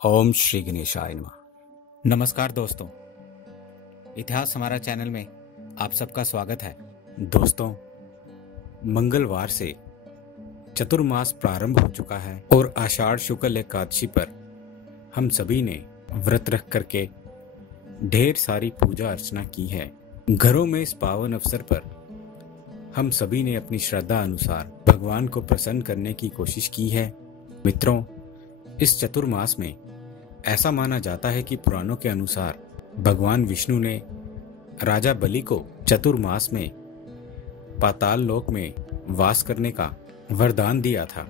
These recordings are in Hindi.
ओम श्री गणेशाय नमः। नमस्कार दोस्तों, इतिहास हमारा चैनल में आप सबका स्वागत है। दोस्तों, मंगलवार से चतुर्मास प्रारंभ हो चुका है और आषाढ़ शुक्ल एकादशी पर हम सभी ने व्रत रख करके ढेर सारी पूजा अर्चना की है। घरों में इस पावन अवसर पर हम सभी ने अपनी श्रद्धा अनुसार भगवान को प्रसन्न करने की कोशिश की है। मित्रों, इस चतुर्मास में ऐसा माना जाता है कि पुराणों के अनुसार भगवान विष्णु ने राजा बलि को चतुर्मास में पाताल लोक में वास करने का वरदान दिया था।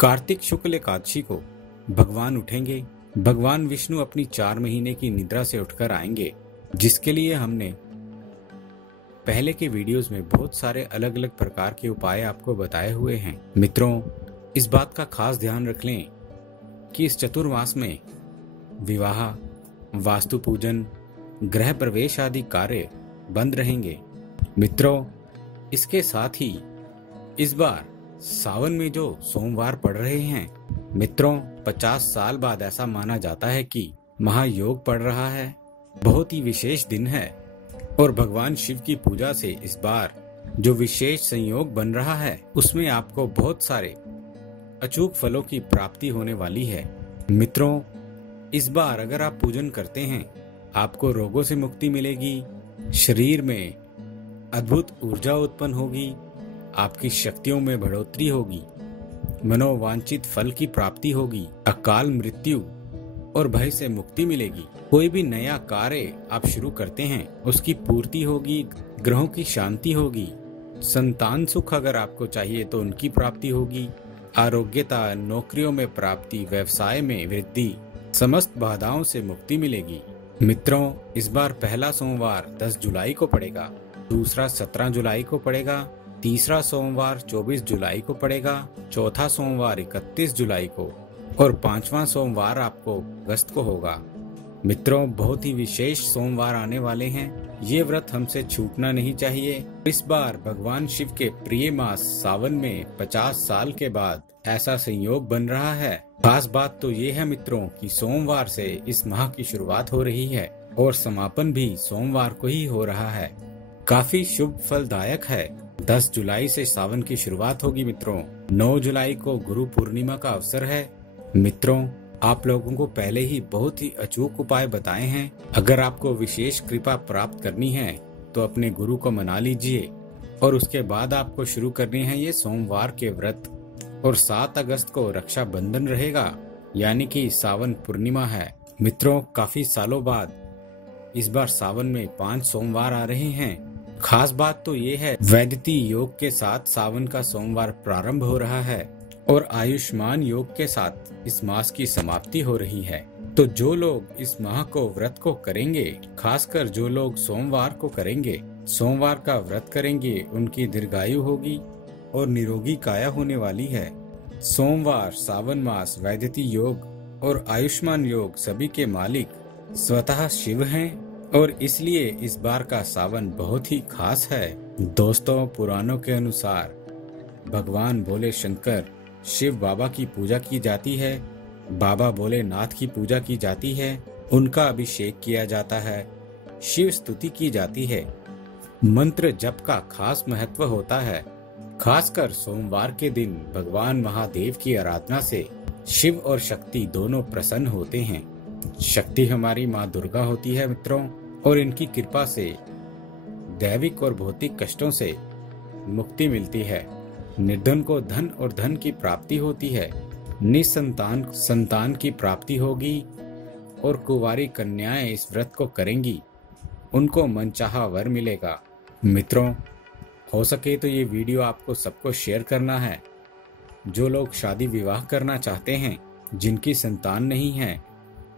कार्तिक शुक्ल एकादशी को भगवान उठेंगे। भगवान विष्णु अपनी 4 महीने की निद्रा से उठकर आएंगे, जिसके लिए हमने पहले के वीडियोस में बहुत सारे अलग अलग प्रकार के उपाय आपको बताए हुए हैं। मित्रों, इस बात का खास ध्यान रख लें कि इस चतुर्मास में विवाह, वास्तु पूजन, गृह प्रवेश आदि कार्य बंद रहेंगे। मित्रों, इसके साथ ही इस बार सावन में जो सोमवार पड़ रहे हैं, मित्रों 50 साल बाद ऐसा माना जाता है कि महायोग पड़ रहा है। बहुत ही विशेष दिन है और भगवान शिव की पूजा से इस बार जो विशेष संयोग बन रहा है, उसमें आपको बहुत सारे अचूक फलों की प्राप्ति होने वाली है। मित्रों, इस बार अगर आप पूजन करते हैं, आपको रोगों से मुक्ति मिलेगी, शरीर में अद्भुत ऊर्जा उत्पन्न होगी, आपकी शक्तियों में बढ़ोतरी होगी, मनोवांछित फल की प्राप्ति होगी, अकाल मृत्यु और भय से मुक्ति मिलेगी। कोई भी नया कार्य आप शुरू करते हैं, उसकी पूर्ति होगी, ग्रहों की शांति होगी, संतान सुख अगर आपको चाहिए तो उनकी प्राप्ति होगी, आरोग्यता, नौकरियों में प्राप्ति, व्यवसाय में वृद्धि, समस्त बाधाओं से मुक्ति मिलेगी। मित्रों, इस बार पहला सोमवार 10 जुलाई को पड़ेगा, दूसरा 17 जुलाई को पड़ेगा, तीसरा सोमवार 24 जुलाई को पड़ेगा, चौथा सोमवार 31 जुलाई को और 5वां सोमवार आपको अगस्त को होगा। मित्रों, बहुत ही विशेष सोमवार आने वाले हैं। ये व्रत हमसे छूटना नहीं चाहिए। इस बार भगवान शिव के प्रिय मास सावन में 50 साल के बाद ऐसा संयोग बन रहा है। खास बात तो ये है मित्रों कि सोमवार से इस माह की शुरुआत हो रही है और समापन भी सोमवार को ही हो रहा है। काफी शुभ फलदायक है। 10 जुलाई से सावन की शुरुआत होगी मित्रों। 9 जुलाई को गुरु पूर्णिमा का अवसर है। मित्रों, आप लोगों को पहले ही बहुत ही अचूक उपाय बताए हैं। अगर आपको विशेष कृपा प्राप्त करनी है तो अपने गुरु को मना लीजिए और उसके बाद आपको शुरू करनी है ये सोमवार के व्रत। और 7 अगस्त को रक्षाबंधन रहेगा, यानी कि सावन पूर्णिमा है। मित्रों, काफी सालों बाद इस बार सावन में 5 सोमवार आ रहे हैं। खास बात तो ये है, वैदिकी योग के साथ सावन का सोमवार प्रारंभ हो रहा है और आयुष्मान योग के साथ इस मास की समाप्ति हो रही है। तो जो लोग इस माह को व्रत को करेंगे, खासकर जो लोग सोमवार को करेंगे, सोमवार का व्रत करेंगे, उनकी दीर्घायु होगी और निरोगी काया होने वाली है। सोमवार, सावन मास, वैदिकी योग और आयुष्मान योग सभी के मालिक स्वतः शिव हैं और इसलिए इस बार का सावन बहुत ही खास है। दोस्तों, पुराणों के अनुसार भगवान भोले शंकर शिव बाबा की पूजा की जाती है, बाबा भोलेनाथ की पूजा की जाती है, उनका अभिषेक किया जाता है, शिव स्तुति की जाती है, मंत्र जप का खास महत्व होता है। खासकर सोमवार के दिन भगवान महादेव की आराधना से शिव और शक्ति दोनों प्रसन्न होते हैं। शक्ति हमारी माँ दुर्गा होती है मित्रों, और इनकी कृपा से दैविक और भौतिक कष्टों से मुक्ति मिलती है। निर्धन को धन और धन की प्राप्ति होती है, निसंतान संतान की प्राप्ति होगी और कुंवारी कन्याएं इस व्रत को करेंगी, उनको मनचाहा वर मिलेगा। मित्रों, हो सके तो ये वीडियो आपको सबको शेयर करना है। जो लोग शादी विवाह करना चाहते हैं, जिनकी संतान नहीं है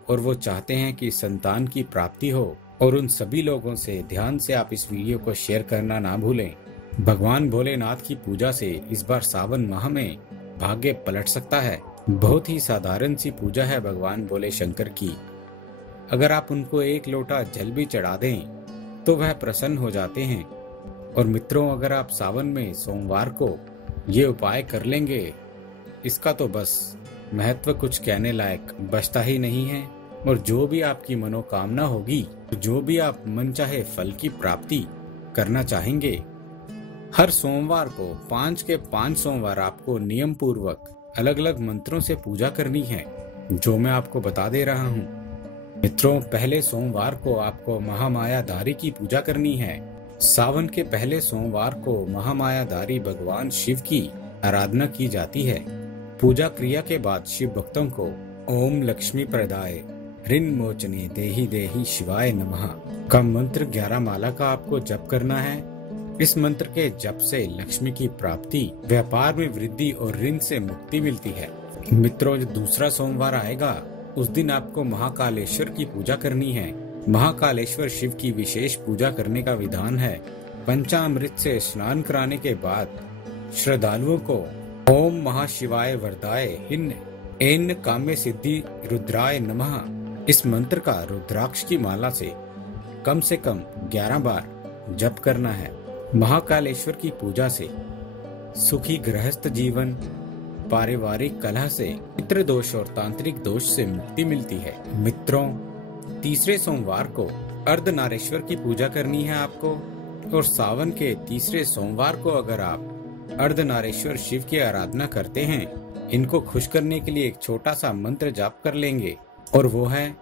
और वो चाहते हैं कि संतान की प्राप्ति हो, और उन सभी लोगों से ध्यान से आप इस वीडियो को शेयर करना ना भूलें। भगवान भोलेनाथ की पूजा से इस बार सावन माह में भाग्य पलट सकता है। बहुत ही साधारण सी पूजा है भगवान भोले शंकर की। अगर आप उनको 1 लोटा जल भी चढ़ा दें तो वह प्रसन्न हो जाते हैं। और मित्रों, अगर आप सावन में सोमवार को ये उपाय कर लेंगे, इसका तो बस महत्व कुछ कहने लायक बचता ही नहीं है। और जो भी आपकी मनोकामना होगी, जो भी आप मनचाहे फल की प्राप्ति करना चाहेंगे, हर सोमवार को 5 के 5 सोमवार आपको नियम पूर्वक अलग अलग मंत्रों से पूजा करनी है, जो मैं आपको बता दे रहा हूँ। मित्रों, पहले सोमवार को आपको महामायाधारी की पूजा करनी है। सावन के पहले सोमवार को महामायाधारी भगवान शिव की आराधना की जाती है। पूजा क्रिया के बाद शिव भक्तों को ओम लक्ष्मी प्रदाय ऋण मोचने देहि देहि शिवाय नमः का मंत्र 11 माला का आपको जप करना है। इस मंत्र के जप से लक्ष्मी की प्राप्ति, व्यापार में वृद्धि और ऋण से मुक्ति मिलती है। मित्रों, जो दूसरा सोमवार आएगा उस दिन आपको महाकालेश्वर की पूजा करनी है। महाकालेश्वर शिव की विशेष पूजा करने का विधान है। पंचामृत से स्नान कराने के बाद श्रद्धालुओं को ओम महाशिवाय वरदाय हिन एन काम्य सिद्धि रुद्राय नमः इस मंत्र का रुद्राक्ष की माला से कम 11 बार जप करना है। महाकालेश्वर की पूजा से सुखी गृहस्थ जीवन, पारिवारिक कलह से, पितृ दोष और तांत्रिक दोष से मुक्ति मिलती है। मित्रों, तीसरे सोमवार को अर्धनारेश्वर की पूजा करनी है आपको। और सावन के तीसरे सोमवार को अगर आप अर्धनारेश्वर शिव की आराधना करते हैं, इनको खुश करने के लिए एक छोटा सा मंत्र जाप कर लेंगे, और वो है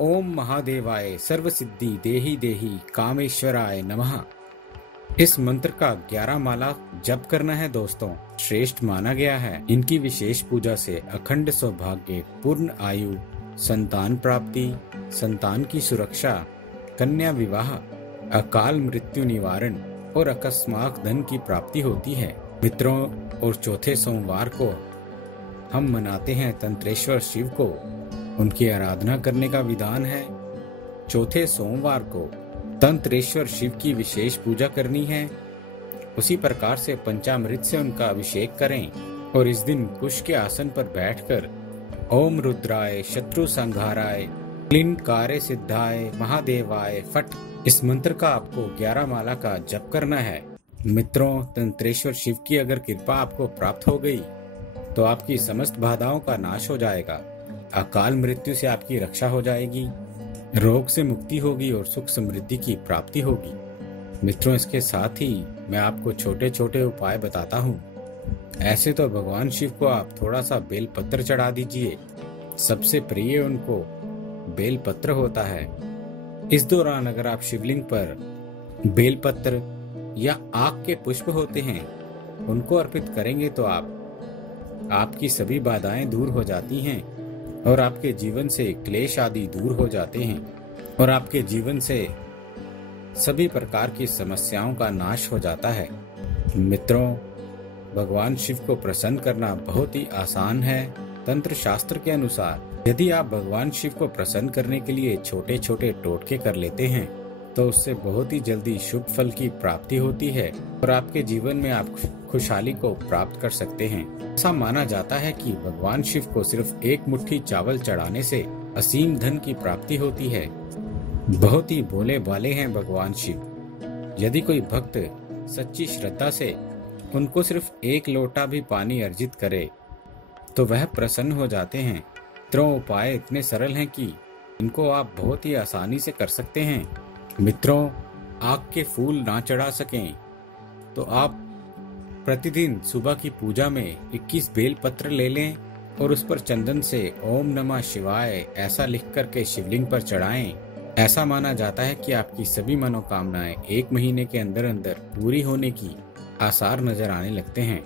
ओम महादेवाय सर्व सिद्धि देहि देहि कामेश्वराय नमः। इस मंत्र का 11 माला जप करना है दोस्तों। श्रेष्ठ माना गया है। इनकी विशेष पूजा से अखंड सौभाग्य, पूर्ण आयु, संतान प्राप्ति, संतान की सुरक्षा, कन्या विवाह, अकाल मृत्यु निवारण और अकस्मात धन की प्राप्ति होती है। मित्रों, और चौथे सोमवार को हम मनाते हैं तंत्रेश्वर शिव को। उनकी आराधना करने का विधान है। चौथे सोमवार को तंत्रेश्वर शिव की विशेष पूजा करनी है। उसी प्रकार से पंचामृत से उनका अभिषेक करें और इस दिन कुश के आसन पर बैठकर ओम रुद्राय शत्रु संहाराय क्लीन कार्य सिद्धाय महादेवाय फट इस मंत्र का आपको 11 माला का जप करना है। मित्रों, तंत्रेश्वर शिव की अगर कृपा आपको प्राप्त हो गई तो आपकी समस्त बाधाओं का नाश हो जाएगा, अकाल मृत्यु से आपकी रक्षा हो जाएगी, रोग से मुक्ति होगी और सुख समृद्धि की प्राप्ति होगी। मित्रों, इसके साथ ही मैं आपको छोटे छोटे उपाय बताता हूँ। ऐसे तो भगवान शिव को आप थोड़ा सा बेल पत्र चढ़ा दीजिए, सबसे प्रिय उनको बेल पत्र होता है। इस दौरान अगर आप शिवलिंग पर बेल पत्र या आक के पुष्प होते हैं उनको अर्पित करेंगे तो आपकी सभी बाधाएं दूर हो जाती हैं और आपके जीवन से क्लेश आदि दूर हो जाते हैं और आपके जीवन से सभी प्रकार की समस्याओं का नाश हो जाता है। मित्रों, भगवान शिव को प्रसन्न करना बहुत ही आसान है। तंत्र शास्त्र के अनुसार यदि आप भगवान शिव को प्रसन्न करने के लिए छोटे छोटे टोटके कर लेते हैं तो उससे बहुत ही जल्दी शुभ फल की प्राप्ति होती है और आपके जीवन में आप खुशहाली को प्राप्त कर सकते हैं। ऐसा माना जाता है कि भगवान शिव को सिर्फ एक मुट्ठी चावल चढ़ाने से असीम धन की प्राप्ति होती है। बहुत ही भोले भाले हैं भगवान शिव। यदि कोई भक्त सच्ची श्रद्धा से उनको सिर्फ एक लोटा भी पानी अर्जित करे तो वह प्रसन्न हो जाते हैं। मित्रों, उपाय इतने सरल हैं कि इनको आप बहुत ही आसानी से कर सकते हैं। मित्रों, आग के फूल ना चढ़ा सकें तो आप प्रतिदिन सुबह की पूजा में 21 बेल पत्र ले लें और उस पर चंदन से ओम नमः शिवाय ऐसा लिख करके शिवलिंग पर चढ़ाएं। ऐसा माना जाता है कि आपकी सभी मनोकामनाएं 1 महीने के अंदर अंदर पूरी होने की आसार नजर आने लगते हैं।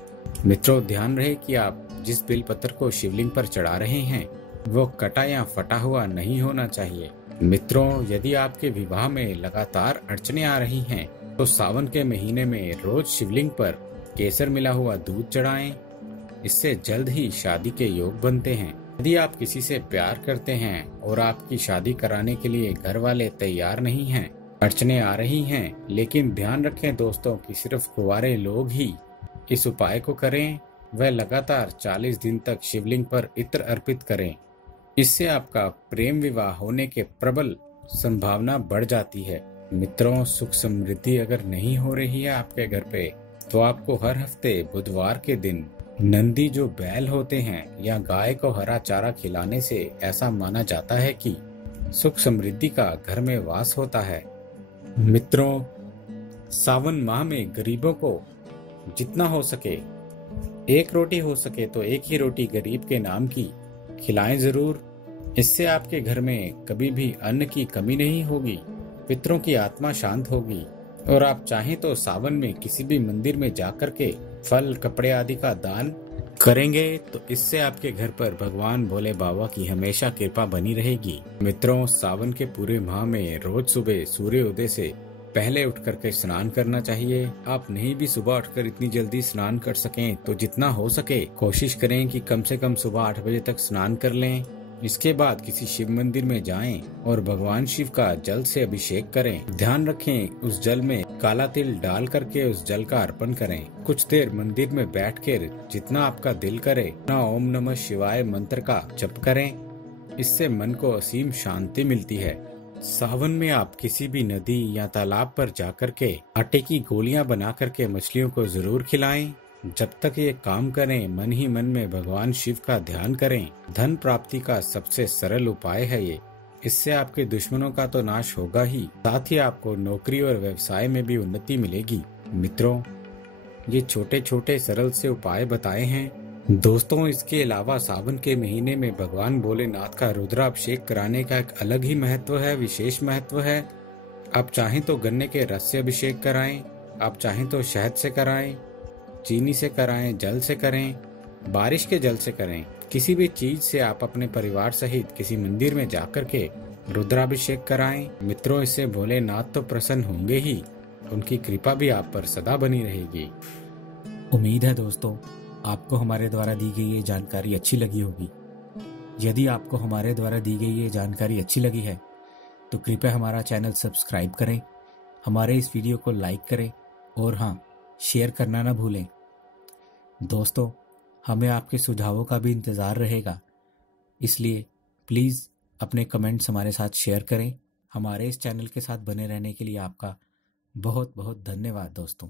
मित्रों, ध्यान रहे कि आप जिस बेल पत्र को शिवलिंग पर चढ़ा रहे हैं वो कटा या फटा हुआ नहीं होना चाहिए। मित्रों, यदि आपके विवाह में लगातार अड़चने आ रही हैं तो सावन के महीने में रोज शिवलिंग पर केसर मिला हुआ दूध चढ़ाएं। इससे जल्द ही शादी के योग बनते हैं। यदि आप किसी से प्यार करते हैं और आपकी शादी कराने के लिए घर वाले तैयार नहीं हैं, अड़चने आ रही हैं, लेकिन ध्यान रखें दोस्तों कि सिर्फ कुंवारे लोग ही इस उपाय को करें। वह लगातार 40 दिन तक शिवलिंग पर इत्र अर्पित करें। इससे आपका प्रेम विवाह होने के प्रबल संभावना बढ़ जाती है। मित्रों, सुख समृद्धि अगर नहीं हो रही है आपके घर पे तो आपको हर हफ्ते बुधवार के दिन नंदी जो बैल होते हैं या गाय को हरा चारा खिलाने से ऐसा माना जाता है कि सुख समृद्धि का घर में वास होता है। मित्रों, सावन माह में गरीबों को जितना हो सके, एक रोटी हो सके तो एक ही रोटी गरीब के नाम की खिलाएं जरूर। इससे आपके घर में कभी भी अन्न की कमी नहीं होगी, पितरों की आत्मा शांत होगी। और आप चाहें तो सावन में किसी भी मंदिर में जाकर के फल, कपड़े आदि का दान करेंगे तो इससे आपके घर पर भगवान भोले बाबा की हमेशा कृपा बनी रहेगी। मित्रों, सावन के पूरे माह में रोज सुबह सूर्य उदय से पहले उठ करके स्नान करना चाहिए। आप नहीं भी सुबह उठकर इतनी जल्दी स्नान कर सकें तो जितना हो सके कोशिश करें कि कम से कम सुबह 8 बजे तक स्नान कर लें। इसके बाद किसी शिव मंदिर में जाएं और भगवान शिव का जल से अभिषेक करें। ध्यान रखें, उस जल में काला तिल डाल करके उस जल का अर्पण करें। कुछ देर मंदिर में बैठकर जितना आपका दिल करे ना ओम नमः शिवाय मंत्र का जप करें। इससे मन को असीम शांति मिलती है। सावन में आप किसी भी नदी या तालाब पर जाकर के आटे की गोलियां बना करके मछलियों को जरूर खिलाएं। जब तक ये काम करें, मन ही मन में भगवान शिव का ध्यान करें। धन प्राप्ति का सबसे सरल उपाय है ये। इससे आपके दुश्मनों का तो नाश होगा ही, साथ ही आपको नौकरी और व्यवसाय में भी उन्नति मिलेगी। मित्रों, ये छोटे छोटे सरल से उपाय बताए हैं। दोस्तों, इसके अलावा सावन के महीने में भगवान भोलेनाथ का रुद्राभिषेक कराने का एक अलग ही महत्व है, विशेष महत्व है। आप चाहें तो गन्ने के रस से अभिषेक कराएं, आप चाहें तो शहद से कराएं, चीनी से कराएं, जल से करें, बारिश के जल से करें। किसी भी चीज से आप अपने परिवार सहित किसी मंदिर में जाकर के रुद्राभिषेक कराएं। मित्रों, इससे भोलेनाथ तो प्रसन्न होंगे ही, उनकी कृपा भी आप पर सदा बनी रहेगी। उम्मीद है दोस्तों, आपको हमारे द्वारा दी गई ये जानकारी अच्छी लगी होगी। यदि आपको हमारे द्वारा दी गई ये जानकारी अच्छी लगी है तो कृपया हमारा चैनल सब्सक्राइब करें, हमारे इस वीडियो को लाइक करें और हाँ, शेयर करना ना भूलें। दोस्तों, हमें आपके सुझावों का भी इंतज़ार रहेगा, इसलिए प्लीज़ अपने कमेंट्स हमारे साथ शेयर करें। हमारे इस चैनल के साथ बने रहने के लिए आपका बहुत बहुत धन्यवाद दोस्तों।